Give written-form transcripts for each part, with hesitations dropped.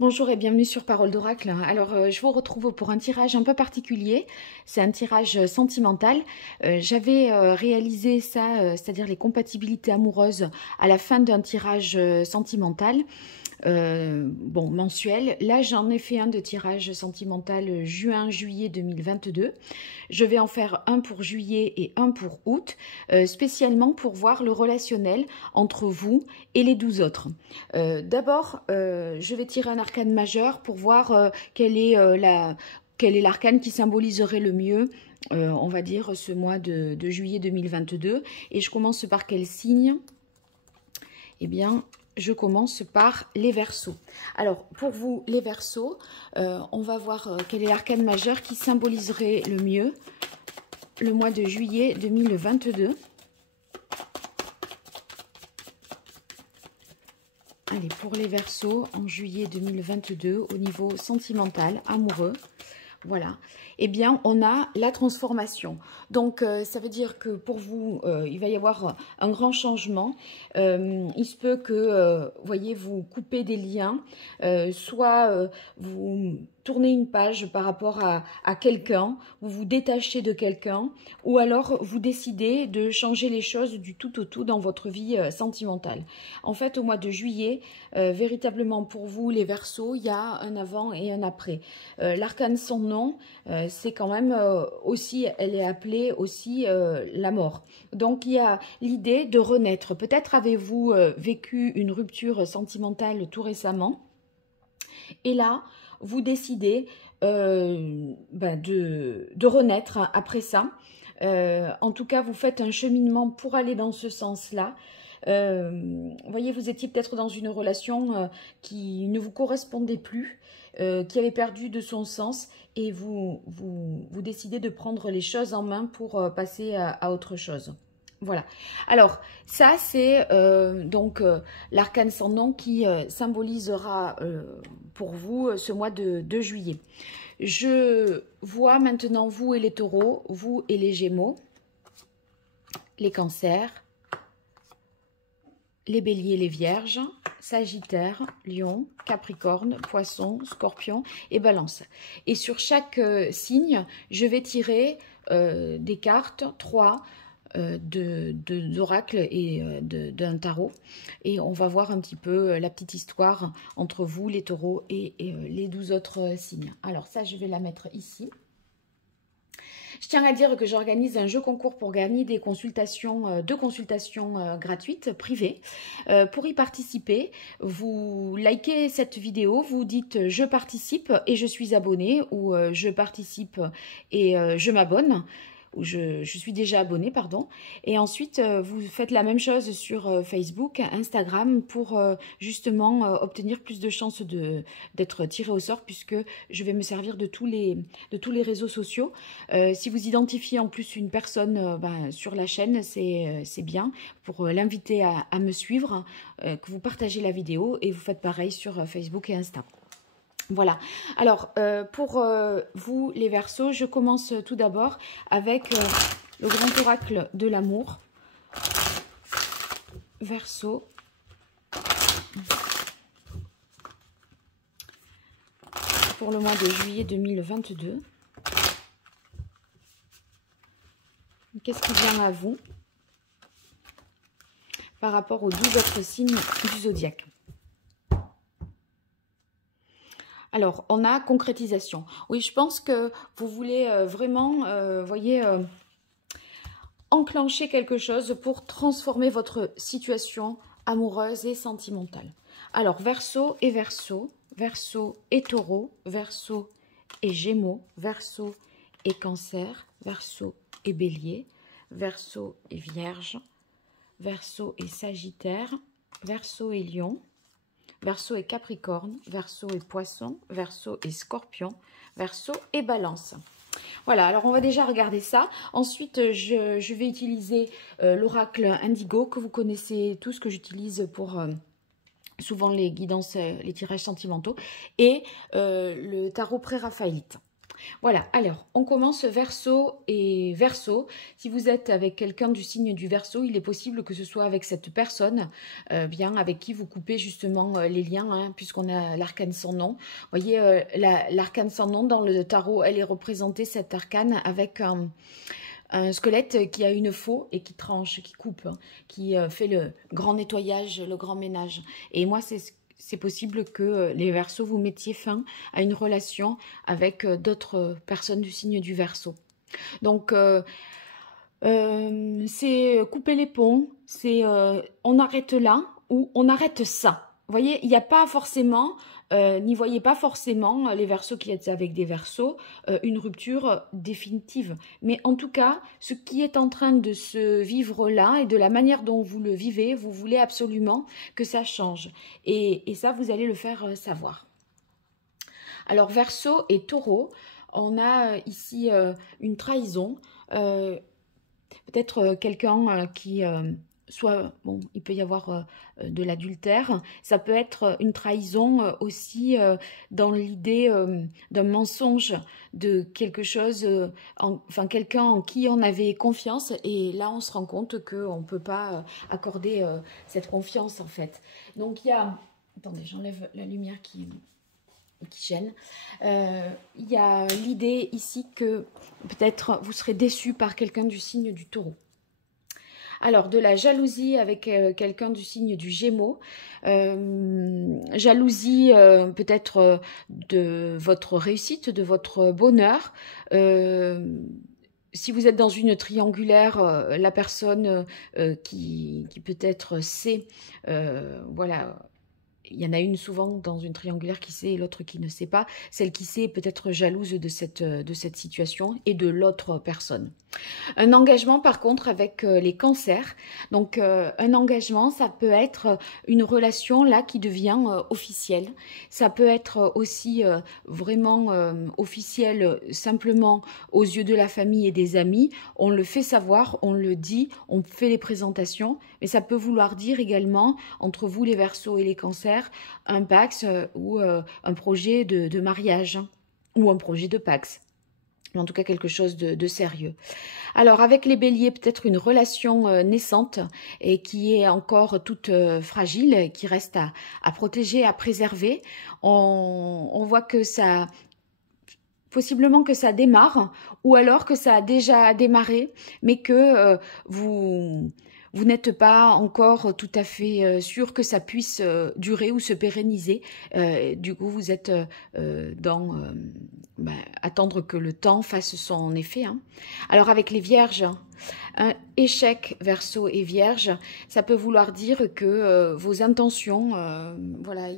Bonjour et bienvenue sur Parole d'Oracle. Alors, je vous retrouve pour un tirage un peu particulier. C'est un tirage sentimental. J'avais réalisé ça, c'est-à-dire les compatibilités amoureuses, à la fin d'un tirage sentimental. Bon, mensuel. Là, j'en ai fait un de tirage sentimental juin-juillet 2022. Je vais en faire un pour juillet et un pour août, spécialement pour voir le relationnel entre vous et les 12 autres. D'abord, je vais tirer un arcane majeur pour voir quel est l'arcane qui symboliserait le mieux, on va dire, ce mois de juillet 2022. Et je commence par quel signe? Eh bien, je commence par les Verseaux. Alors, pour vous, les Verseaux, on va voir quel est l'arcane majeur qui symboliserait le mieux le mois de juillet 2022. Allez, pour les Verseaux, en juillet 2022, au niveau sentimental, amoureux, voilà. Eh bien, on a la transformation. Donc, ça veut dire que pour vous, il va y avoir un grand changement. Il se peut que, voyez, vous coupez des liens, soit vous tournez une page par rapport à quelqu'un, vous vous détachez de quelqu'un, ou alors vous décidez de changer les choses du tout au tout dans votre vie sentimentale. En fait, au mois de juillet, véritablement pour vous, les Verseaux, il y a un avant et un après. L'arcane sans nom, c'est quand même aussi, elle est appelée aussi la mort. Donc il y a l'idée de renaître. Peut-être avez-vous vécu une rupture sentimentale tout récemment. Et là, vous décidez de renaître après ça. En tout cas, vous faites un cheminement pour aller dans ce sens-là. Voyez, vous étiez peut-être dans une relation qui ne vous correspondait plus, qui avait perdu de son sens, et vous décidez de prendre les choses en main pour passer à autre chose. Voilà. Alors, ça, c'est l'arcane sans nom qui symbolisera pour vous ce mois de juillet. Je vois maintenant vous et les taureaux, vous et les gémeaux, les cancers, les béliers, les vierges, sagittaire, lion, capricorne, poisson, scorpion et balance. Et sur chaque signe, je vais tirer des cartes, 3 d'oracle et d'un tarot. Et on va voir un petit peu la petite histoire entre vous, les taureaux, et les 12 autres signes. Alors ça, je vais la mettre ici. Je tiens à dire que j'organise un jeu concours pour gagner des consultations, deux consultations gratuites, privées. Pour y participer, vous likez cette vidéo, vous dites « je participe et je suis abonné » ou « je participe et je m'abonne ». Où je suis déjà abonnée, pardon. Et ensuite, vous faites la même chose sur Facebook, Instagram, pour justement obtenir plus de chances d'être tiré au sort, puisque je vais me servir de tous les réseaux sociaux. Si vous identifiez en plus une personne sur la chaîne, c'est bien, pour l'inviter à me suivre, que vous partagez la vidéo, et vous faites pareil sur Facebook et Insta. Voilà, alors pour vous les Verseaux, je commence tout d'abord avec le grand oracle de l'amour. Verseau. Pour le mois de juillet 2022. Qu'est-ce qui vient à vous par rapport aux 12 autres signes du zodiaque? Alors, on a concrétisation. Oui, je pense que vous voulez vraiment, voyez, enclencher quelque chose pour transformer votre situation amoureuse et sentimentale. Alors, Verseau et Verseau, Verseau et Taureau, Verseau et Gémeaux, Verseau et Cancer, Verseau et Bélier, Verseau et Vierge, Verseau et Sagittaire, Verseau et Lion, Verseau et Capricorne, Verseau et Poisson, Verseau et Scorpion, Verseau et Balance. Voilà, alors on va déjà regarder ça. Ensuite, je vais utiliser l'oracle Indigo, que vous connaissez tous, que j'utilise pour souvent les guidances, les tirages sentimentaux, et le tarot pré-raphaélite. Voilà, alors on commence Verseau et Verseau. Si vous êtes avec quelqu'un du signe du Verseau, il est possible que ce soit avec cette personne, bien avec qui vous coupez justement les liens, hein, puisqu'on a l'arcane sans nom. Vous voyez, l'arcane sans nom dans le tarot, elle est représentée, cette arcane, avec un squelette qui a une faux et qui tranche, qui coupe, hein, qui fait le grand nettoyage, le grand ménage. Et moi, c'est possible que les Verseaux, vous mettiez fin à une relation avec d'autres personnes du signe du Verseau. Donc, c'est couper les ponts, c'est on arrête là ou on arrête ça. Vous voyez, il n'y a pas forcément, n'y voyez pas forcément les Verseaux qui êtes avec des Verseaux, une rupture définitive. Mais en tout cas, ce qui est en train de se vivre là et de la manière dont vous le vivez, vous voulez absolument que ça change. Et ça, vous allez le faire savoir. Alors, Verseau et Taureau, on a ici une trahison. Peut-être quelqu'un qui soit, bon, il peut y avoir de l'adultère, ça peut être une trahison aussi dans l'idée d'un mensonge, de quelque chose, enfin quelqu'un en qui on avait confiance, et là on se rend compte qu'on ne peut pas accorder cette confiance en fait. Donc il y a, attendez, j'enlève la lumière qui gêne. Il y a l'idée ici que peut-être vous serez déçu par quelqu'un du signe du Taureau. Alors, de la jalousie avec quelqu'un du signe du Gémeaux. Jalousie peut-être de votre réussite, de votre bonheur. Si vous êtes dans une triangulaire, la personne qui peut-être sait, voilà, il y en a une souvent dans une triangulaire qui sait et l'autre qui ne sait pas. Celle qui sait peut être jalouse de cette situation et de l'autre personne. Un engagement par contre avec les cancers. Donc un engagement, ça peut être une relation là qui devient officielle. Ça peut être aussi vraiment officiel simplement aux yeux de la famille et des amis. On le fait savoir, on le dit, on fait les présentations. Mais ça peut vouloir dire également, entre vous les Verseaux et les cancers, un Pax ou un projet de mariage, hein, ou un projet de Pax. En tout cas, quelque chose de sérieux. Alors, avec les béliers, peut-être une relation naissante et qui est encore toute fragile, qui reste à protéger, à préserver. On voit que ça... Possiblement que ça démarre, ou alors que ça a déjà démarré, mais que vous n'êtes pas encore tout à fait sûr que ça puisse durer ou se pérenniser. Du coup, vous êtes dans attendre que le temps fasse son effet, hein. Alors, avec les vierges, un échec Verseau et Vierge, ça peut vouloir dire que vos intentions, voilà,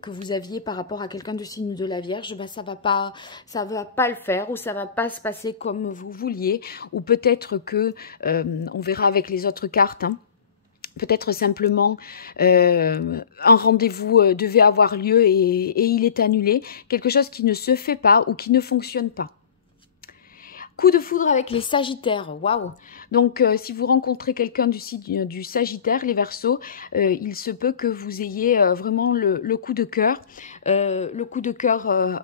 que vous aviez par rapport à quelqu'un du signe de la Vierge, ça va pas le faire, ou ça va pas se passer comme vous vouliez, ou peut-être que on verra avec les autres cartes, hein. Peut-être simplement un rendez-vous devait avoir lieu et il est annulé, quelque chose qui ne se fait pas ou qui ne fonctionne pas. Coup de foudre avec les Sagittaires, waouh! Donc, si vous rencontrez quelqu'un du signe du Sagittaire, les Verseaux, il se peut que vous ayez vraiment le coup de cœur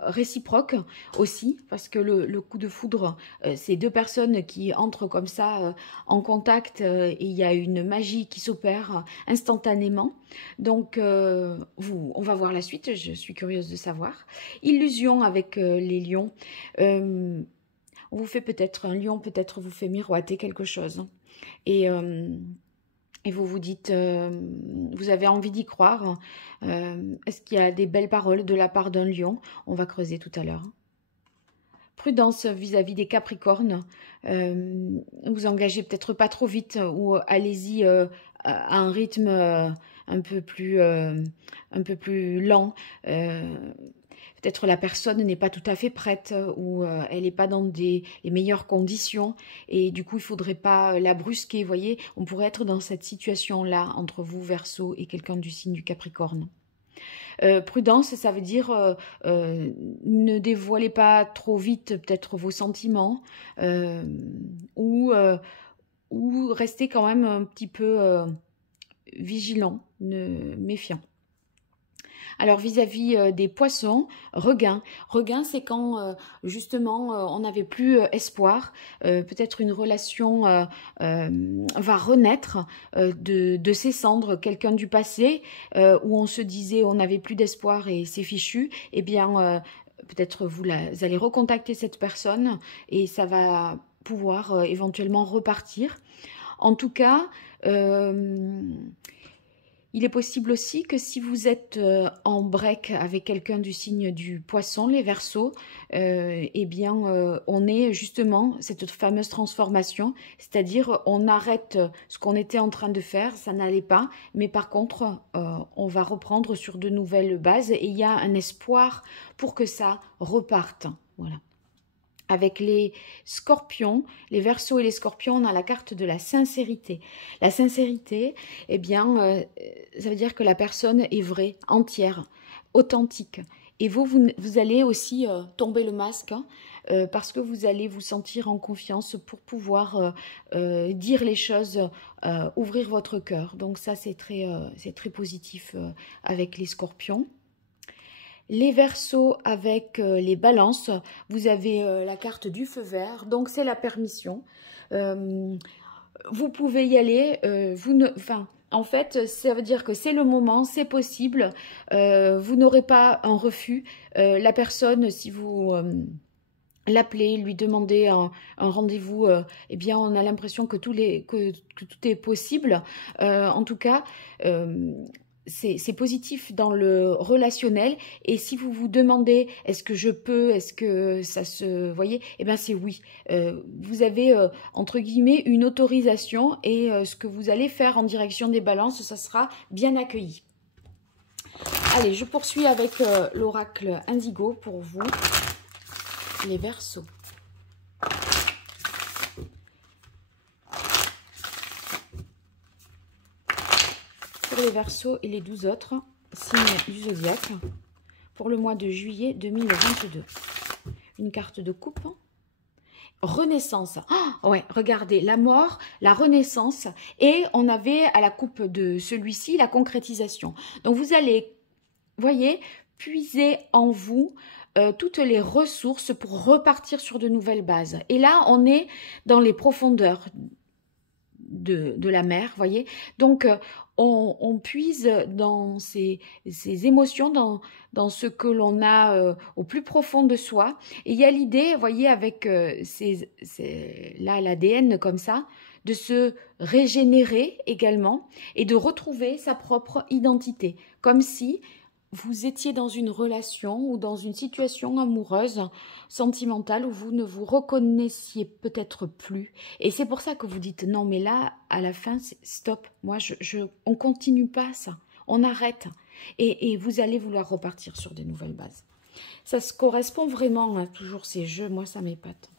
réciproque aussi, parce que le coup de foudre, c'est deux personnes qui entrent comme ça en contact et il y a une magie qui s'opère instantanément. Donc, on va voir la suite, je suis curieuse de savoir. Illusion avec les lions. On vous fait peut-être un lion, peut-être vous fait miroiter quelque chose. Et vous vous dites, vous avez envie d'y croire. Est-ce qu'il y a des belles paroles de la part d'un lion? On va creuser tout à l'heure. Prudence vis-à-vis des Capricornes. Vous engagez peut-être pas trop vite ou allez-y à un rythme un peu plus lent. Peut-être la personne n'est pas tout à fait prête ou elle n'est pas dans les meilleures conditions et du coup, il ne faudrait pas la brusquer. Vous voyez, on pourrait être dans cette situation-là entre vous, Verseau, et quelqu'un du signe du Capricorne. Prudence, ça veut dire ne dévoilez pas trop vite peut-être vos sentiments ou restez quand même un petit peu vigilant, méfiant. Alors, vis-à-vis des poissons, regain. Regain, c'est quand, justement, on n'avait plus espoir. Peut-être une relation va renaître de ses cendres. Quelqu'un du passé, où on se disait on n'avait plus d'espoir et c'est fichu. Eh bien, peut-être vous allez recontacter cette personne et ça va pouvoir éventuellement repartir. En tout cas, il est possible aussi que si vous êtes en break avec quelqu'un du signe du poisson, les Verseaux, eh bien, on est justement cette fameuse transformation, c'est-à-dire on arrête ce qu'on était en train de faire, ça n'allait pas, mais par contre, on va reprendre sur de nouvelles bases et il y a un espoir pour que ça reparte. Voilà. Avec les scorpions, les Verseaux et les scorpions, on a la carte de la sincérité. La sincérité, eh bien, ça veut dire que la personne est vraie, entière, authentique. Et vous allez aussi tomber le masque, hein, parce que vous allez vous sentir en confiance pour pouvoir dire les choses, ouvrir votre cœur. Donc ça, c'est très positif avec les scorpions. Les Verseaux avec les balances, vous avez la carte du feu vert, donc c'est la permission. Vous pouvez y aller, en fait, ça veut dire que c'est le moment, c'est possible, vous n'aurez pas un refus. La personne, si vous l'appelez, lui demandez un rendez-vous, eh bien on a l'impression que tout est possible. En tout cas, c'est positif dans le relationnel. Et si vous vous demandez est-ce que je peux, est-ce que ça se voyez, eh bien c'est oui. Vous avez entre guillemets une autorisation et ce que vous allez faire en direction des balances, ça sera bien accueilli. Allez, je poursuis avec l'oracle indigo pour vous, les Verseaux. Pour les Verseaux et les 12 autres signes du zodiaque pour le mois de juillet 2022. Une carte de coupe. Renaissance. Oh, ouais, regardez, la mort, la renaissance, et on avait à la coupe de celui-ci la concrétisation. Donc vous allez, voyez, puiser en vous toutes les ressources pour repartir sur de nouvelles bases. Et là, on est dans les profondeurs de la mer, voyez. Donc, on puise dans ces émotions, dans ce que l'on a au plus profond de soi. Et il y a l'idée, voyez, avec là l'ADN comme ça, de se régénérer également et de retrouver sa propre identité. Comme si vous étiez dans une relation ou dans une situation amoureuse, sentimentale, où vous ne vous reconnaissiez peut-être plus. Et c'est pour ça que vous dites, non mais là, à la fin, stop, moi, on continue pas ça, on arrête. Et vous allez vouloir repartir sur de nouvelles bases. Ça se correspond vraiment, hein, toujours ces jeux, moi ça m'épate.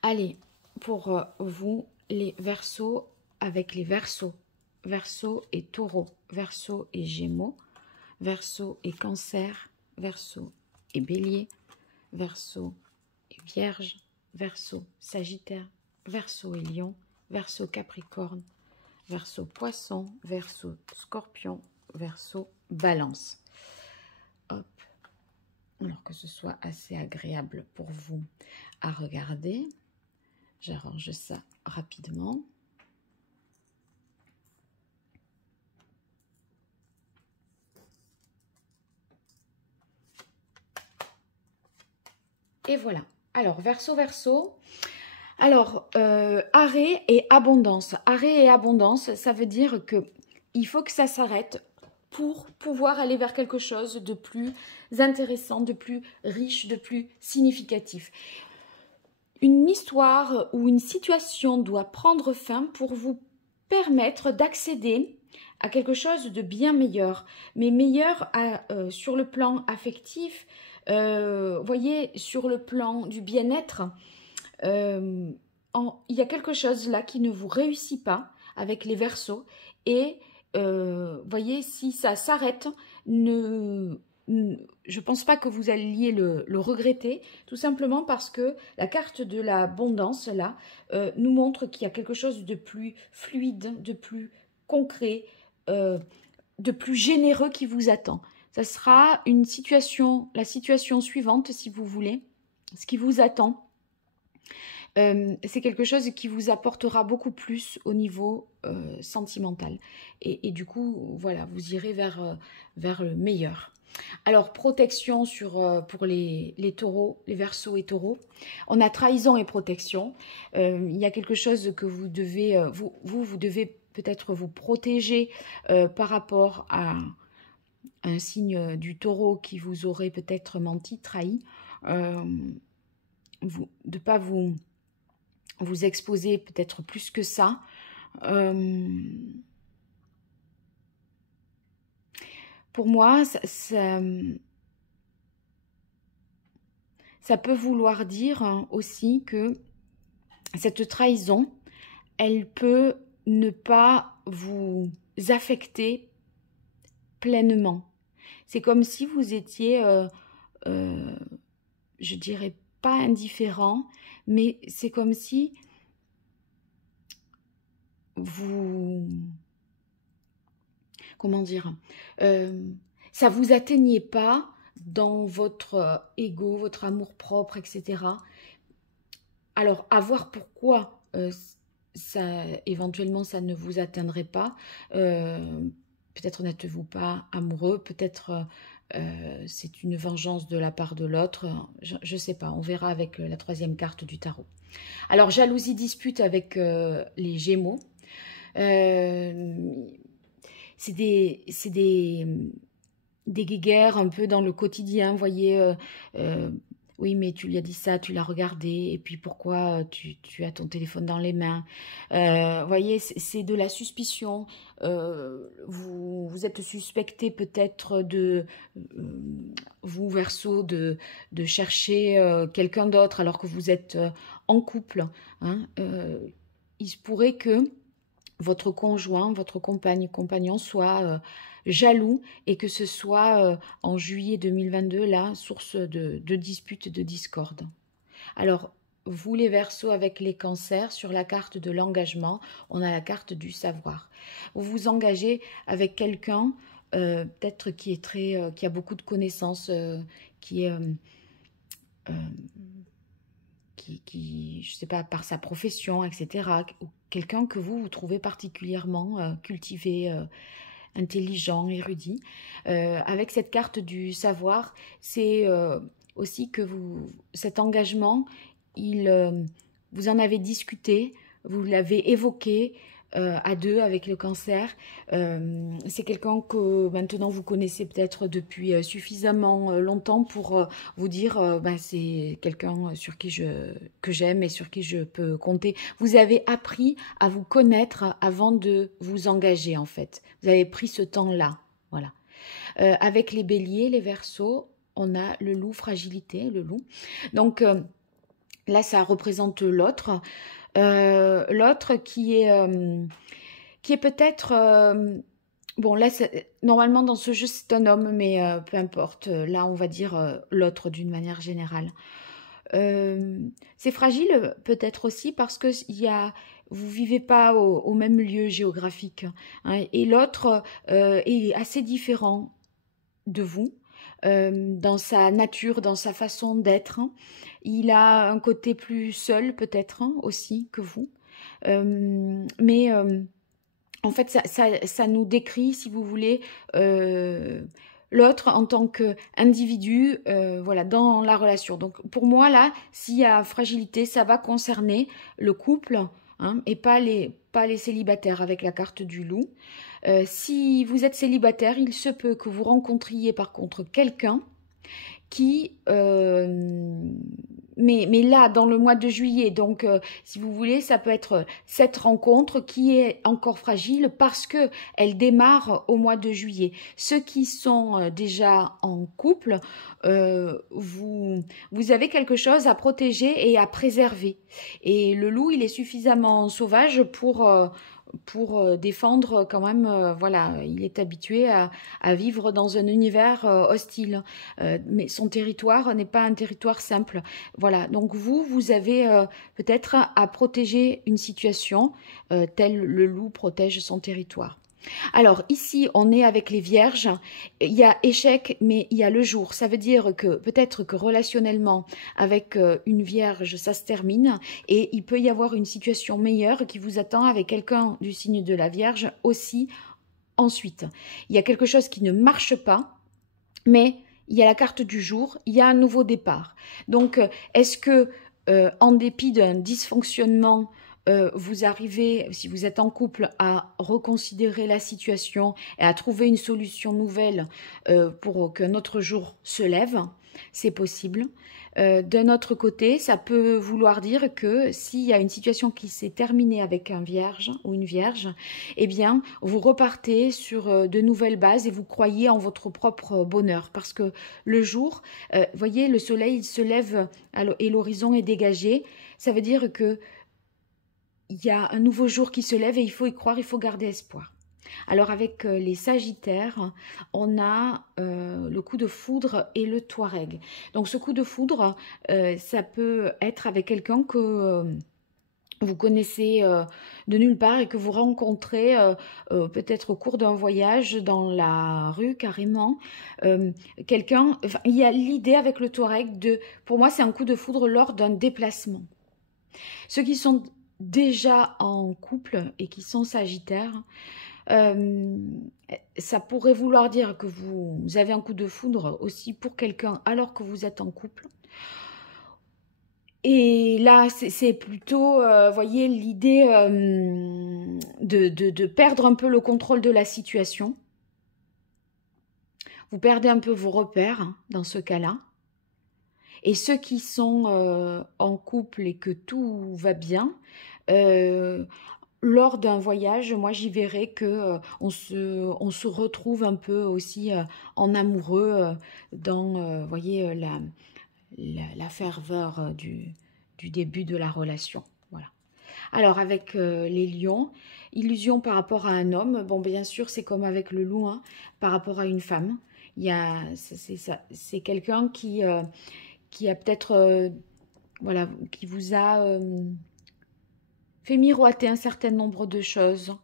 Allez, pour vous, les Verseaux, avec les Verseaux, Verseaux et Taureau, Verseaux et Gémeaux, Verseau et Cancer, Verseau et Bélier, Verseau et Vierge, Verseau, Sagittaire, Verseau et Lion, Verseau, Capricorne, Verseau, Poisson, Verseau, Scorpion, Verseau, Balance. Hop, alors que ce soit assez agréable pour vous à regarder, j'arrange ça rapidement. Et voilà. Alors, Verseau. Alors, arrêt et abondance. Arrêt et abondance, ça veut dire que il faut que ça s'arrête pour pouvoir aller vers quelque chose de plus intéressant, de plus riche, de plus significatif. Une histoire ou une situation doit prendre fin pour vous permettre d'accéder à quelque chose de bien meilleur, mais meilleur sur le plan affectif, voyez, sur le plan du bien-être, il y a quelque chose là qui ne vous réussit pas avec les Verseaux. Et voyez, si ça s'arrête, je ne pense pas que vous alliez le regretter, tout simplement parce que la carte de l'abondance là nous montre qu'il y a quelque chose de plus fluide, de plus concret, de plus généreux qui vous attend. Ça sera la situation suivante, si vous voulez, ce qui vous attend. C'est quelque chose qui vous apportera beaucoup plus au niveau sentimental. Et du coup, voilà, vous irez vers le meilleur. Alors, protection pour les taureaux, les verseaux et taureaux. On a trahison et protection. Il y a quelque chose que vous devez, vous devez peut-être vous protéger par rapport à un signe du taureau qui vous aurait peut-être menti, trahi. De ne pas vous exposer peut-être plus que ça. Pour moi, ça peut vouloir dire aussi que cette trahison, elle peut ne pas vous affecter pleinement. C'est comme si vous étiez, je dirais pas indifférent, mais c'est comme si vous... Comment dire, ça ne vous atteignait pas dans votre ego, votre amour-propre, etc. Alors, à voir pourquoi éventuellement ça ne vous atteindrait pas. Peut-être n'êtes-vous pas amoureux, peut-être c'est une vengeance de la part de l'autre. Je ne sais pas, on verra avec la troisième carte du tarot. Alors, jalousie, dispute avec les Gémeaux. C'est des guéguerres un peu dans le quotidien, vous voyez, oui, mais tu lui as dit ça, tu l'as regardé, et puis pourquoi tu as ton téléphone dans les mains, vous voyez, c'est de la suspicion, vous êtes suspecté peut-être vous, Verseau, de chercher quelqu'un d'autre alors que vous êtes en couple, hein, il se pourrait que votre conjoint, votre compagnon soit jaloux et que ce soit en juillet 2022 la source de disputes, de discorde. Alors, vous les Verseaux avec les cancers, sur la carte de l'engagement, on a la carte du savoir. Vous vous engagez avec quelqu'un peut-être qui a beaucoup de connaissances, qui est... je ne sais pas, par sa profession, etc., ou quelqu'un que vous trouvez particulièrement cultivé, intelligent, érudit. Avec cette carte du savoir, c'est aussi que cet engagement, vous en avez discuté, vous l'avez évoqué, à deux avec le cancer. C'est quelqu'un que maintenant vous connaissez peut-être depuis suffisamment longtemps pour vous dire ben, c'est quelqu'un sur qui que j'aime et sur qui je peux compter. Vous avez appris à vous connaître avant de vous engager en fait. Vous avez pris ce temps-là. Voilà. Avec les béliers, les verseaux, on a le loup, fragilité, le loup. Donc là, ça représente l'autre. L'autre qui est peut-être... bon, là, normalement, dans ce jeu, c'est un homme, mais peu importe. Là, on va dire l'autre d'une manière générale. C'est fragile, peut-être aussi, parce que vous ne vivez pas au même lieu géographique. Hein, et l'autre est assez différent de vous. Dans sa nature, dans sa façon d'être. Il a un côté plus seul peut-être aussi que vous. Mais en fait, ça nous décrit, si vous voulez, l'autre en tant qu'individu, voilà, dans la relation. Donc pour moi, là, s'il y a fragilité, ça va concerner le couple, hein, et pas les célibataires avec la carte du loup. Si vous êtes célibataire, il se peut que vous rencontriez par contre quelqu'un qui... mais là, dans le mois de juillet, donc si vous voulez, ça peut être cette rencontre qui est encore fragile parce qu'elle démarre au mois de juillet. Ceux qui sont déjà en couple, vous avez quelque chose à protéger et à préserver. Et le loup, il est suffisamment sauvage pour défendre quand même, voilà, il est habitué à vivre dans un univers hostile, mais son territoire n'est pas un territoire simple, voilà, donc vous avez peut-être à protéger une situation telle le loup protège son territoire. Alors ici, on est avec les vierges, il y a échec, mais il y a le jour. Ça veut dire que peut-être que relationnellement, avec une vierge, ça se termine et il peut y avoir une situation meilleure qui vous attend avec quelqu'un du signe de la vierge aussi ensuite. Il y a quelque chose qui ne marche pas, mais il y a la carte du jour, il y a un nouveau départ. Donc, est-ce que, en dépit d'un dysfonctionnement, vous arrivez, si vous êtes en couple, à reconsidérer la situation et à trouver une solution nouvelle pour qu'un autre jour se lève? C'est possible. D'un autre côté, ça peut vouloir dire que s'il y a une situation qui s'est terminée avec un vierge ou une vierge, eh bien, vous repartez sur de nouvelles bases et vous croyez en votre propre bonheur. Parce que le jour, voyez, le soleil il se lève et l'horizon est dégagé. Ça veut dire que il y a un nouveau jour qui se lève et il faut y croire, il faut garder espoir. Alors avec les Sagittaires, on a le coup de foudre et le Touareg. Donc ce coup de foudre, ça peut être avec quelqu'un que vous connaissez de nulle part et que vous rencontrez peut-être au cours d'un voyage dans la rue carrément. Quelqu'un, enfin, il y a l'idée avec le Touareg de, pour moi c'est un coup de foudre lors d'un déplacement. Ceux qui sont déjà en couple et qui sont Sagittaires, ça pourrait vouloir dire que vous avez un coup de foudre aussi pour quelqu'un alors que vous êtes en couple. Et là, c'est plutôt, voyez, l'idée de perdre un peu le contrôle de la situation. Vous perdez un peu vos repères hein, dans ce cas-là. Et ceux qui sont en couple et que tout va bien, lors d'un voyage, moi j'y verrais que on se retrouve un peu aussi en amoureux dans, voyez, la ferveur du début de la relation. Voilà. Alors avec les lions, illusion par rapport à un homme, bon bien sûr c'est comme avec le loup, hein, par rapport à une femme. Il y a, c'est quelqu'un qui a peut-être, voilà, qui vous a fait miroiter un certain nombre de choses,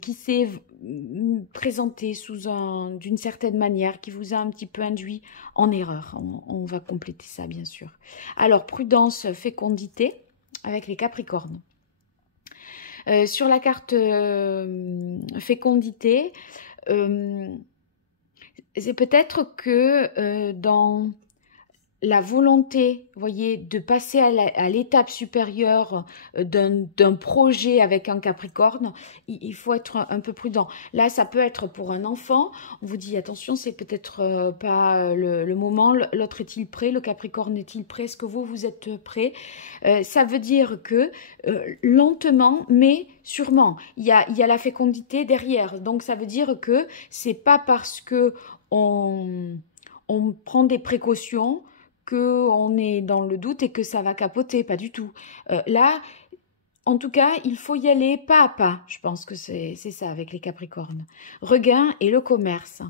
qui s'est présenté d'une certaine manière, qui vous a un petit peu induit en erreur. On va compléter ça, bien sûr. Alors, prudence, fécondité, avec les Capricornes. Sur la carte fécondité, c'est peut-être que dans la volonté, voyez, de passer à l'étape supérieure d'un projet avec un Capricorne, il faut être un peu prudent. Là, ça peut être pour un enfant, on vous dit attention, c'est peut-être pas le moment, l'autre est-il prêt, le Capricorne est-il prêt, est-ce que vous êtes prêt? Ça veut dire que lentement, mais sûrement, il y a la fécondité derrière. Donc ça veut dire que c'est pas parce que on prend des précautions qu'on est dans le doute et que ça va capoter, pas du tout. Là, en tout cas, il faut y aller pas à pas. Je pense que c'est ça avec les Capricornes. Regain et le commerce.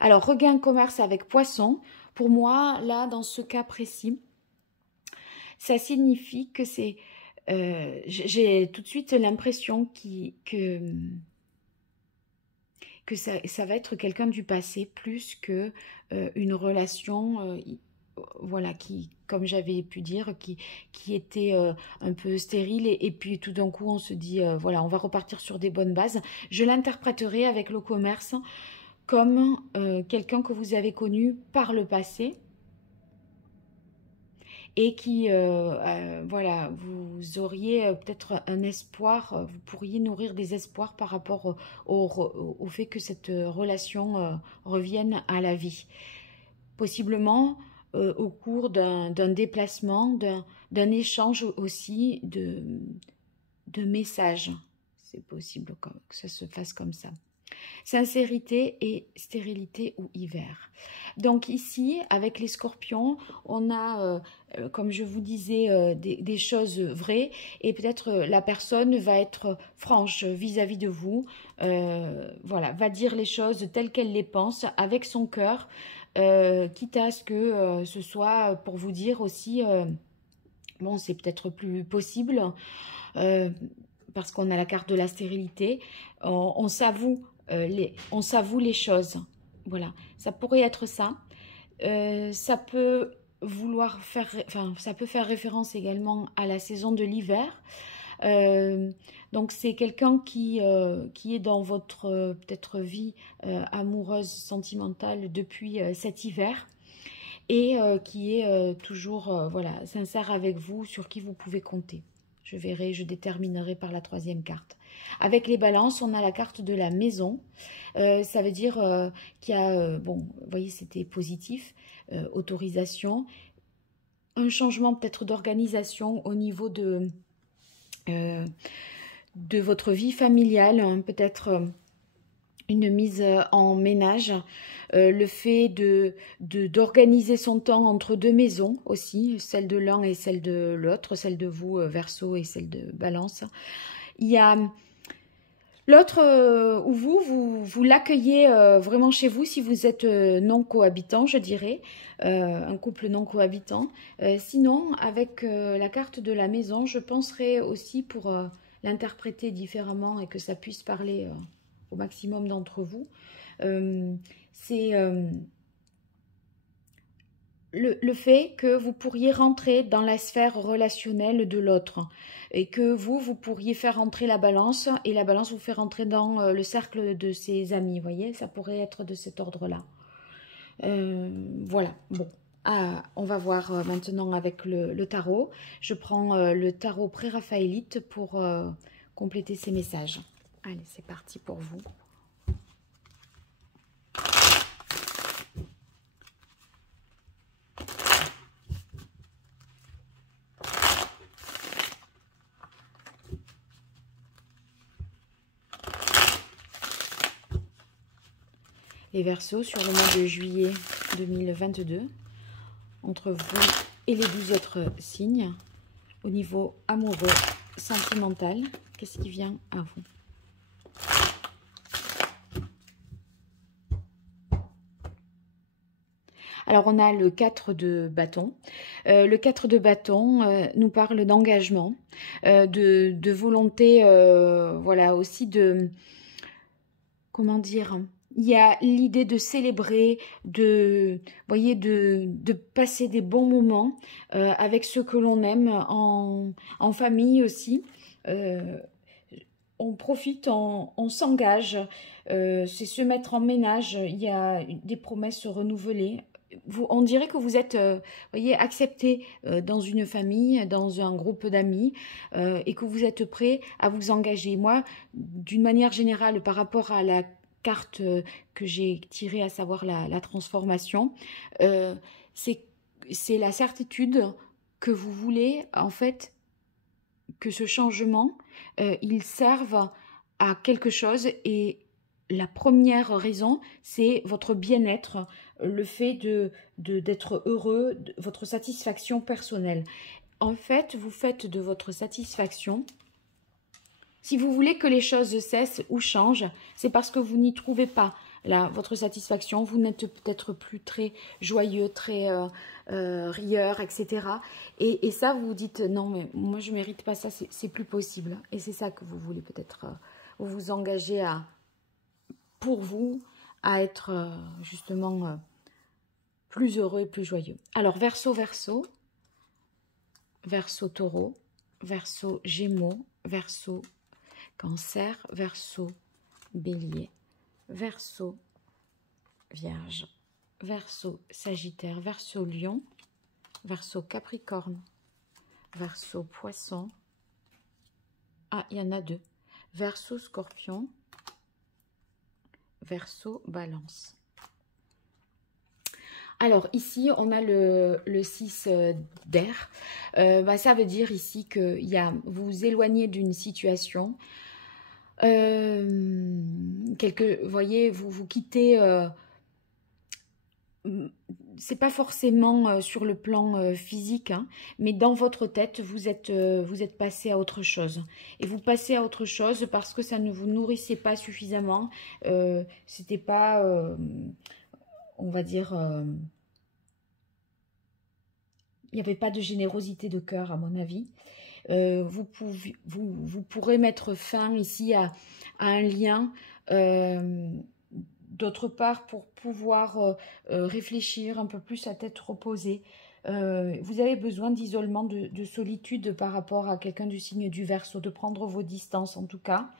Alors, regain, commerce avec poisson. Pour moi, là, dans ce cas précis, ça signifie que c'est... j'ai tout de suite l'impression que ça va être quelqu'un du passé plus que une relation... voilà, qui, comme j'avais pu dire, qui était un peu stérile et puis tout d'un coup on se dit, voilà, on va repartir sur des bonnes bases. Je l'interpréterai avec le commerce comme quelqu'un que vous avez connu par le passé et qui, voilà, vous auriez peut-être un espoir, vous pourriez nourrir des espoirs par rapport au fait que cette relation revienne à la vie. Possiblement au cours d'un déplacement, d'un échange aussi de messages. C'est possible que ça se fasse comme ça. Sincérité et stérilité ou hiver. Donc ici, avec les scorpions, on a, comme je vous disais, des choses vraies et peut-être la personne va être franche vis-à-vis de vous, voilà, va dire les choses telles qu'elle les pense, avec son cœur, quitte à ce que ce soit pour vous dire aussi, bon, c'est peut-être plus possible, parce qu'on a la carte de la stérilité, on s'avoue les choses. Voilà, ça pourrait être ça. Ça peut ça peut faire référence également à la saison de l'hiver. Donc c'est quelqu'un qui est dans votre peut-être vie amoureuse, sentimentale depuis cet hiver et qui est toujours voilà, sincère avec vous, sur qui vous pouvez compter. Je verrai, je déterminerai par la troisième carte. Avec les balances, on a la carte de la maison. Ça veut dire qu'il y a, bon, vous voyez, c'était positif, autorisation, un changement peut-être d'organisation au niveau de votre vie familiale, hein, peut-être une mise en ménage, le fait d'organiser son temps entre deux maisons aussi, celle de l'un et celle de l'autre, celle de vous, Verseau, et celle de Balance. Il y a l'autre où vous l'accueillez vraiment chez vous si vous êtes non cohabitant, je dirais, un couple non cohabitant. Sinon, avec la carte de la maison, je penserais aussi pour l'interpréter différemment et que ça puisse parler au maximum d'entre vous. C'est le fait que vous pourriez rentrer dans la sphère relationnelle de l'autre et que vous pourriez faire rentrer la balance et la balance vous fait rentrer dans le cercle de ses amis, vous voyez, ça pourrait être de cet ordre-là. Voilà, bon. On va voir maintenant avec le tarot. Je prends le tarot pré-raphaélite pour compléter ces messages. Allez, c'est parti pour vous. Les Verseaux sur le mois de juillet 2022, entre vous et les 12 autres signes, au niveau amoureux, sentimental, qu'est-ce qui vient à vous? Alors, on a le 4 de bâton. Le 4 de bâton nous parle d'engagement, de volonté, voilà, aussi de... Comment dire? Il y a l'idée de célébrer, voyez, de passer des bons moments avec ceux que l'on aime, en famille aussi. On profite, on s'engage, c'est se mettre en ménage, il y a des promesses renouvelées. On dirait que vous êtes, voyez, accepté dans une famille, dans un groupe d'amis, et que vous êtes prêt à vous engager. Moi, d'une manière générale, par rapport à la carte que j'ai tirée, à savoir la transformation, c'est la certitude que vous voulez, en fait, que ce changement, il serve à quelque chose. Et la première raison, c'est votre bien-être, le fait d'être heureux, votre satisfaction personnelle. En fait, vous faites de votre satisfaction... Si vous voulez que les choses cessent ou changent, c'est parce que vous n'y trouvez pas là votre satisfaction. Vous n'êtes peut-être plus très joyeux, très rieur, etc. Et ça, vous vous dites, non, mais moi, je ne mérite pas ça, c'est plus possible. Et c'est ça que vous voulez peut-être vous engager pour vous, à être justement plus heureux et plus joyeux. Alors, Verseau, Taureau, Verseau, Gémeaux, Verseau, Cancer, Verseau, Bélier, Verseau, Vierge, Verseau, Sagittaire, Verseau, Lion, Verseau, Capricorne, Verseau, Poisson. Ah, il y en a deux. Verseau, Scorpion, Verseau, Balance. Alors ici, on a le 6 d'air. Ça veut dire ici que vous vous éloignez d'une situation. Vous voyez, vous quittez... c'est pas forcément sur le plan physique, hein, mais dans votre tête, vous êtes passé à autre chose. Et vous passez à autre chose parce que ça ne vous nourrissait pas suffisamment. C'était pas... on va dire, il n'y avait pas de générosité de cœur, à mon avis. vous pourrez mettre fin ici à un lien. D'autre part, pour pouvoir réfléchir un peu plus à tête reposée. Vous avez besoin d'isolement, de solitude par rapport à quelqu'un du signe du Verseau, de prendre vos distances en tout cas.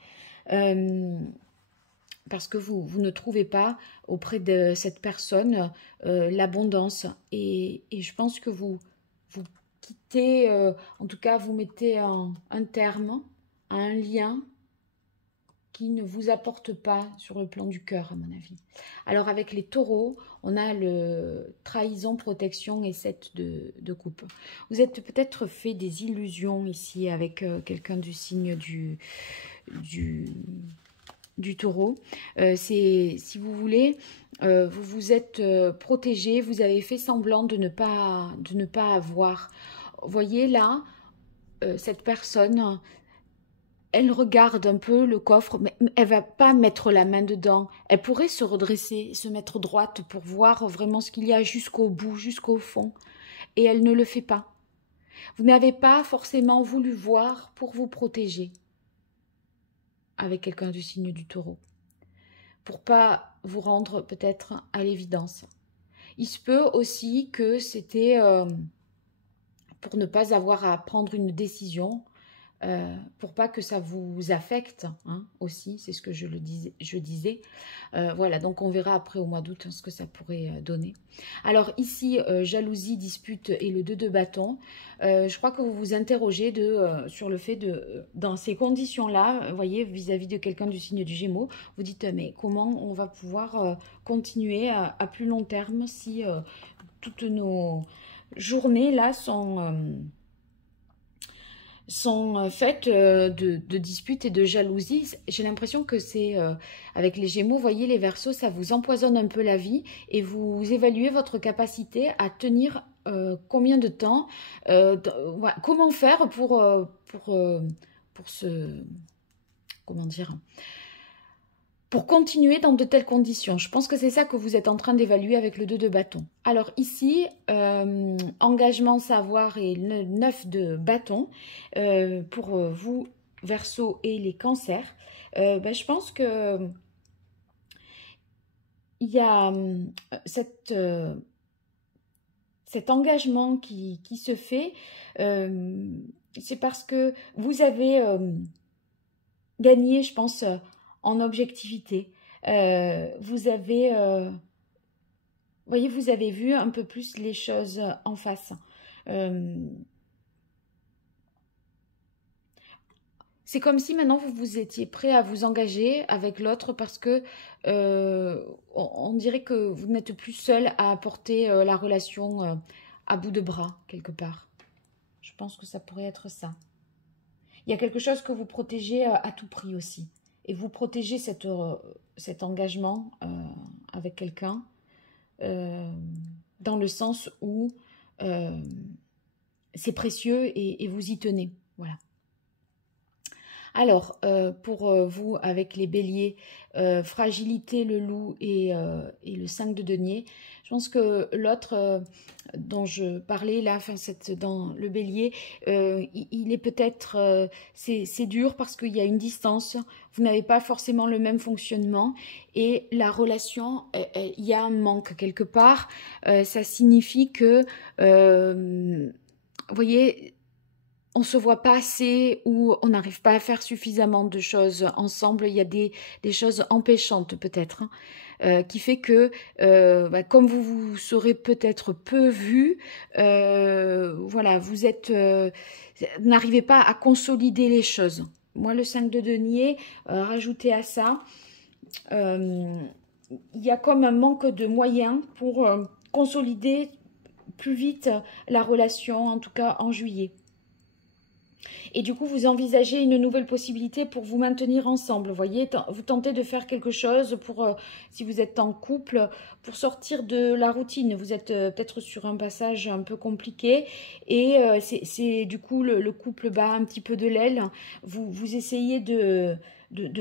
Parce que vous ne trouvez pas auprès de cette personne l'abondance. Et je pense que vous quittez, en tout cas vous mettez un terme à un lien qui ne vous apporte pas sur le plan du cœur, à mon avis. Alors, avec les taureaux, on a le trahison, protection et 7 de coupe. Vous êtes peut-être fait des illusions ici avec quelqu'un du signe du taureau. Si vous voulez, vous vous êtes protégé, vous avez fait semblant de ne pas avoir. Voyez là, cette personne... Elle regarde un peu le coffre, mais elle va pas mettre la main dedans. Elle pourrait se redresser, se mettre droite pour voir vraiment ce qu'il y a jusqu'au bout, jusqu'au fond. Et elle ne le fait pas. Vous n'avez pas forcément voulu voir pour vous protéger avec quelqu'un du signe du taureau. Pour pas vous rendre peut-être à l'évidence. Il se peut aussi que c'était pour ne pas avoir à prendre une décision. Pour pas que ça vous affecte hein, aussi, c'est ce que je disais. Voilà, donc on verra après au mois d'août hein, ce que ça pourrait donner. Alors ici, jalousie, dispute et le 2 de bâton. Je crois que vous vous interrogez sur le fait dans ces conditions-là, vous voyez, vis-à-vis de quelqu'un du signe du Gémeaux, vous dites, mais comment on va pouvoir continuer à plus long terme si toutes nos journées là sont faites de disputes et de jalousie. J'ai l'impression que c'est, avec les Gémeaux, vous voyez, les Verseaux, ça vous empoisonne un peu la vie et vous évaluez votre capacité à tenir combien de temps, voilà, comment faire pour se... Comment dire ? Pour continuer dans de telles conditions. Je pense que c'est ça que vous êtes en train d'évaluer avec le 2 de bâton. Alors ici, engagement, savoir et le 9 de bâton. Pour vous, Verseau et les cancers, je pense que il y a cet engagement qui se fait. C'est parce que vous avez gagné, je pense, en objectivité. Vous avez, voyez, vous avez vu un peu plus les choses en face. C'est comme si maintenant vous étiez prêt à vous engager avec l'autre parce que on dirait que vous n'êtes plus seul à apporter la relation à bout de bras, quelque part. Je pense que ça pourrait être ça. Il y a quelque chose que vous protégez à tout prix aussi. Et vous protégez cet engagement avec quelqu'un dans le sens où c'est précieux et vous y tenez. Voilà. Alors, pour vous, avec les béliers, fragilité, le loup et le 5 de denier, je pense que l'autre dont je parlais là, enfin, dans le bélier, il est peut-être, c'est dur parce qu'il y a une distance, vous n'avez pas forcément le même fonctionnement et la relation, il y a un manque quelque part. Ça signifie que, vous voyez, on ne se voit pas assez ou on n'arrive pas à faire suffisamment de choses ensemble. Il y a des choses empêchantes peut-être, hein, qui fait que, comme vous serez peut-être peu vu, voilà, vous n'arrivez pas à consolider les choses. Moi, le 5 de denier, rajouté à ça, il y a comme un manque de moyens pour consolider plus vite la relation, en tout cas en juillet. Et du coup, vous envisagez une nouvelle possibilité pour vous maintenir ensemble. Vous voyez, vous tentez de faire quelque chose pour, si vous êtes en couple, pour sortir de la routine. Vous êtes peut-être sur un passage un peu compliqué et c'est du coup, le couple bat un petit peu de l'aile. Vous essayez de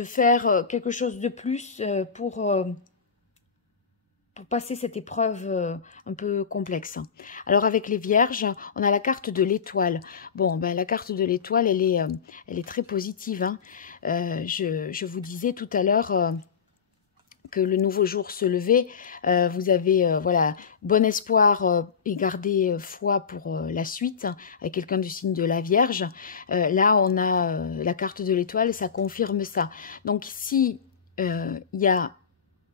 faire quelque chose de plus pour pour passer cette épreuve un peu complexe. Alors avec les vierges, on a la carte de l'étoile. Bon, ben, la carte de l'étoile, elle est très positive. Hein. Je vous disais tout à l'heure que le nouveau jour se levait. Vous avez voilà, bon espoir et gardez foi pour la suite avec quelqu'un du signe de la Vierge. Là, on a la carte de l'étoile, ça confirme ça. Donc si il y a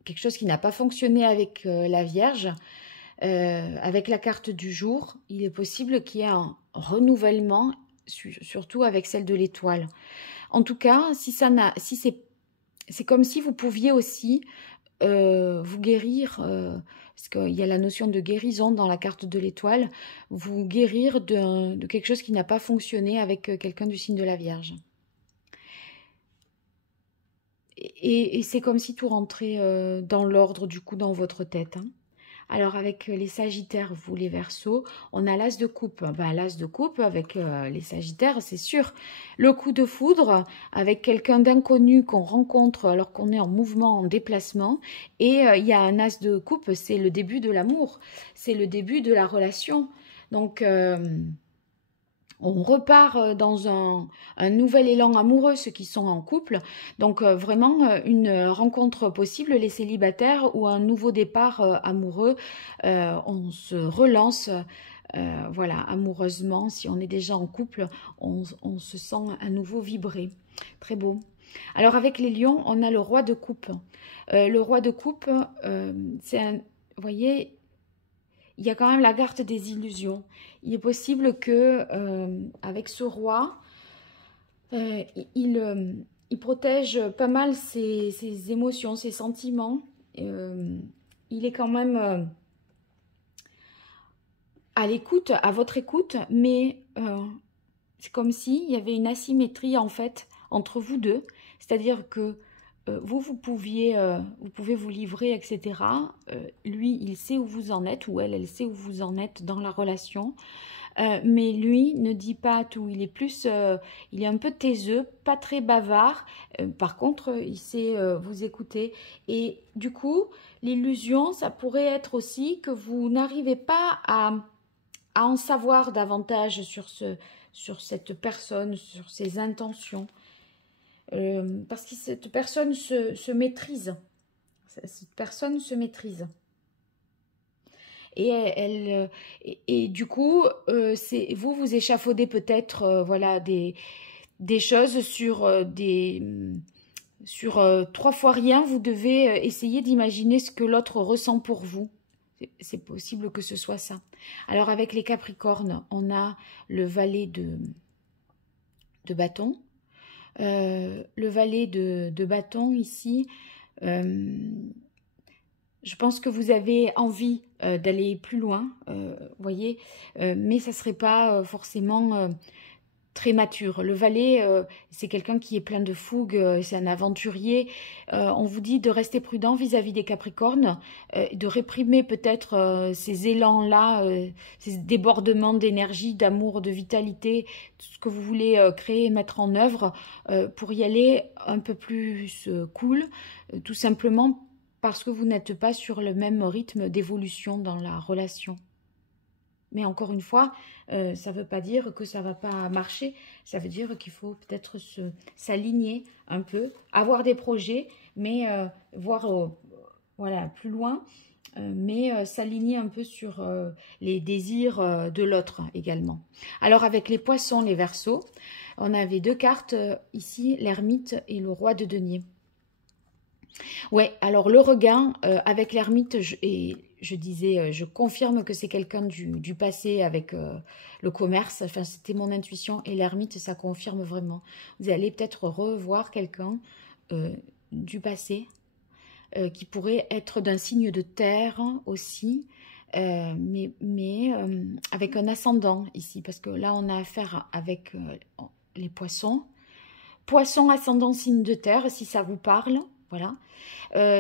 quelque chose qui n'a pas fonctionné avec la Vierge, avec la carte du jour, il est possible qu'il y ait un renouvellement, surtout avec celle de l'étoile. En tout cas, si c'est comme si vous pouviez aussi vous guérir, parce qu'il y a la notion de guérison dans la carte de l'étoile, vous guérir de quelque chose qui n'a pas fonctionné avec quelqu'un du signe de la Vierge. Et c'est comme si tout rentrait dans l'ordre, du coup, dans votre tête. Hein. Alors, avec les Sagittaires, vous, les Verseaux, on a l'As de coupe. Ben, l'As de coupe, avec les Sagittaires, c'est sûr. Le coup de foudre, avec quelqu'un d'inconnu qu'on rencontre alors qu'on est en mouvement, en déplacement. Et il y a un As de coupe, c'est le début de l'amour. C'est le début de la relation. Donc... on repart dans un nouvel élan amoureux, ceux qui sont en couple. Donc vraiment une rencontre possible, les célibataires, ou un nouveau départ amoureux. On se relance voilà, amoureusement. Si on est déjà en couple, on se sent à nouveau vibrer. Très beau. Alors avec les lions, on a le roi de coupe. Le roi de coupe, c'est un... Vous voyez, il y a quand même la carte des illusions. Il est possible que avec ce roi, il protège pas mal ses émotions, ses sentiments. Il est quand même à l'écoute, à votre écoute, mais c'est comme s'il y avait une asymétrie en fait entre vous deux. C'est-à-dire que vous pouvez vous livrer, etc. Lui, il sait où vous en êtes, ou elle sait où vous en êtes dans la relation. Mais lui ne dit pas tout. Il est plus, il est un peu taiseux, pas très bavard. Par contre, il sait vous écouter. Et du coup, l'illusion, ça pourrait être aussi que vous n'arrivez pas à en savoir davantage sur cette personne, sur ses intentions. Parce que cette personne se maîtrise. Cette personne se maîtrise. Et du coup, vous échafaudez peut-être voilà, des choses sur 3 fois rien. Vous devez essayer d'imaginer ce que l'autre ressent pour vous. C'est possible que ce soit ça. Alors avec les Capricornes, on a le valet de bâton. Le valet de bâton ici, je pense que vous avez envie d'aller plus loin, voyez, mais ça ne serait pas forcément très mature. Le valet, c'est quelqu'un qui est plein de fougue, c'est un aventurier. On vous dit de rester prudent vis-à-vis des Capricornes, de réprimer peut-être ces élans-là, ces débordements d'énergie, d'amour, de vitalité, tout ce que vous voulez créer et mettre en œuvre pour y aller un peu plus cool, tout simplement parce que vous n'êtes pas sur le même rythme d'évolution dans la relation. Mais encore une fois, ça ne veut pas dire que ça ne va pas marcher. Ça veut dire qu'il faut peut-être s'aligner un peu, avoir des projets, mais voir voilà, plus loin, mais s'aligner un peu sur les désirs de l'autre également. Alors avec les poissons, les Verseaux, on avait 2 cartes ici, l'ermite et le roi de denier. Ouais, alors le regain avec l'ermite, je disais, je confirme que c'est quelqu'un du passé avec le commerce. Enfin, c'était mon intuition. Et l'ermite, ça confirme vraiment. Vous allez peut-être revoir quelqu'un du passé qui pourrait être d'un signe de terre aussi, mais avec un ascendant ici. Parce que là, on a affaire avec les poissons. Poisson, ascendant, signe de terre, si ça vous parle. Voilà.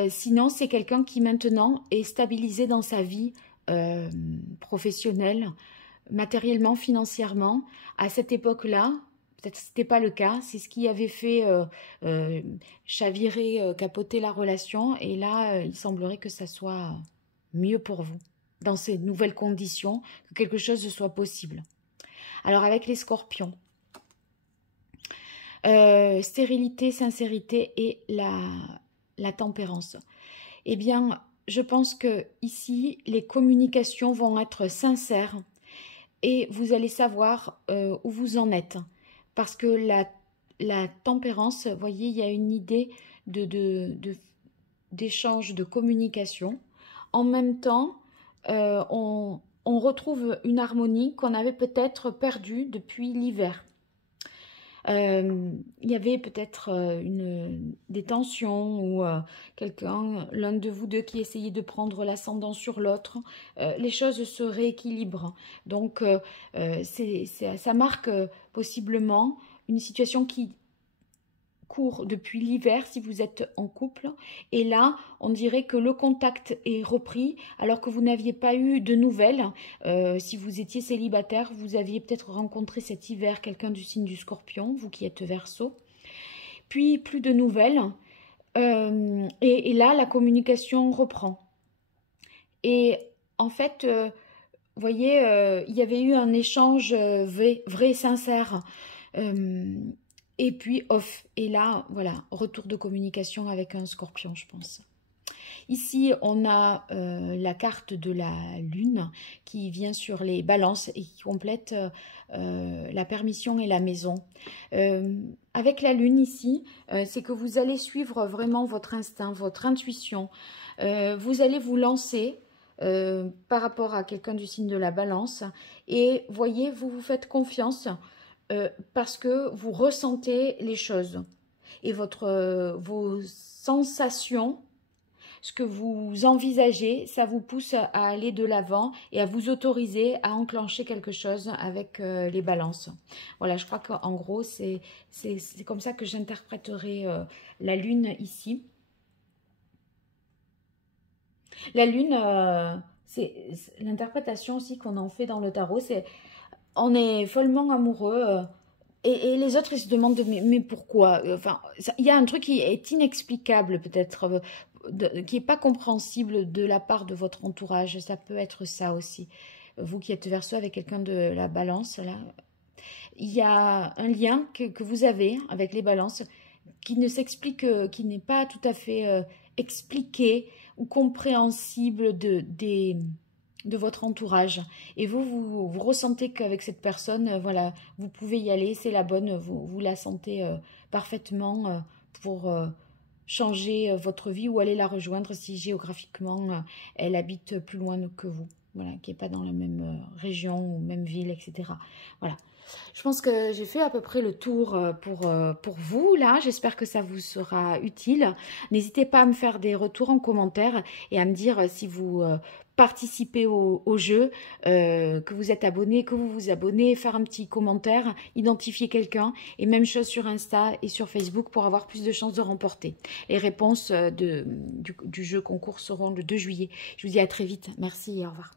Sinon, c'est quelqu'un qui maintenant est stabilisé dans sa vie professionnelle, matériellement, financièrement. À cette époque-là, peut-être que ce n'était pas le cas, c'est ce qui avait fait chavirer, capoter la relation. Et là, il semblerait que ça soit mieux pour vous, dans ces nouvelles conditions, que quelque chose soit possible. Alors avec les scorpions, stérilité, sincérité et la tempérance. Eh bien, je pense que ici, les communications vont être sincères et vous allez savoir où vous en êtes. Parce que la tempérance, vous voyez, il y a une idée d'échange, de communication. En même temps, on retrouve une harmonie qu'on avait peut-être perdue depuis l'hiver. Il y avait peut-être des tensions ou l'un de vous deux qui essayait de prendre l'ascendant sur l'autre. Les choses se rééquilibrent. Donc, ça marque possiblement une situation qui court depuis l'hiver si vous êtes en couple. Et là, on dirait que le contact est repris alors que vous n'aviez pas eu de nouvelles. Si vous étiez célibataire, vous aviez peut-être rencontré cet hiver quelqu'un du signe du Scorpion, vous qui êtes Verseau. Puis, plus de nouvelles. Et là, la communication reprend. Et en fait, vous voyez, il y avait eu un échange vrai, sincère. Et puis off. Et là, voilà, retour de communication avec un Scorpion, je pense. Ici, on a la carte de la Lune qui vient sur les balances et qui complète la permission et la maison. Avec la Lune ici, c'est que vous allez suivre vraiment votre instinct, votre intuition. Vous allez vous lancer par rapport à quelqu'un du signe de la Balance. Et voyez, vous vous faites confiance parce que vous ressentez les choses. Et vos sensations, ce que vous envisagez, ça vous pousse à aller de l'avant et à vous autoriser à enclencher quelque chose avec les balances. Voilà, je crois qu'en gros, c'est comme ça que j'interpréterai la Lune ici. La Lune, c'est l'interprétation aussi qu'on en fait dans le tarot, c'est on est follement amoureux et les autres, ils se demandent mais pourquoi? Enfin, il y a un truc qui est inexplicable peut-être, qui n'est pas compréhensible de la part de votre entourage. Ça peut être ça aussi. Vous qui êtes Verseau avec quelqu'un de la Balance, là, il y a un lien que vous avez avec les Balances qui ne s'explique, qui n'est pas tout à fait expliqué ou compréhensible de votre entourage. Et vous ressentez qu'avec cette personne, voilà, vous pouvez y aller, c'est la bonne, vous la sentez parfaitement pour changer votre vie ou aller la rejoindre si géographiquement elle habite plus loin que vous, voilà, qui n'est pas dans la même région ou même ville, etc. Voilà. Je pense que j'ai fait à peu près le tour pour vous, là. J'espère que ça vous sera utile. N'hésitez pas à me faire des retours en commentaire et à me dire si vous participez au jeu, que vous êtes abonné, que vous vous abonnez, faire un petit commentaire, identifier quelqu'un. Et même chose sur Insta et sur Facebook pour avoir plus de chances de remporter. Les réponses du jeu concours seront le 2 juillet. Je vous dis à très vite. Merci et au revoir.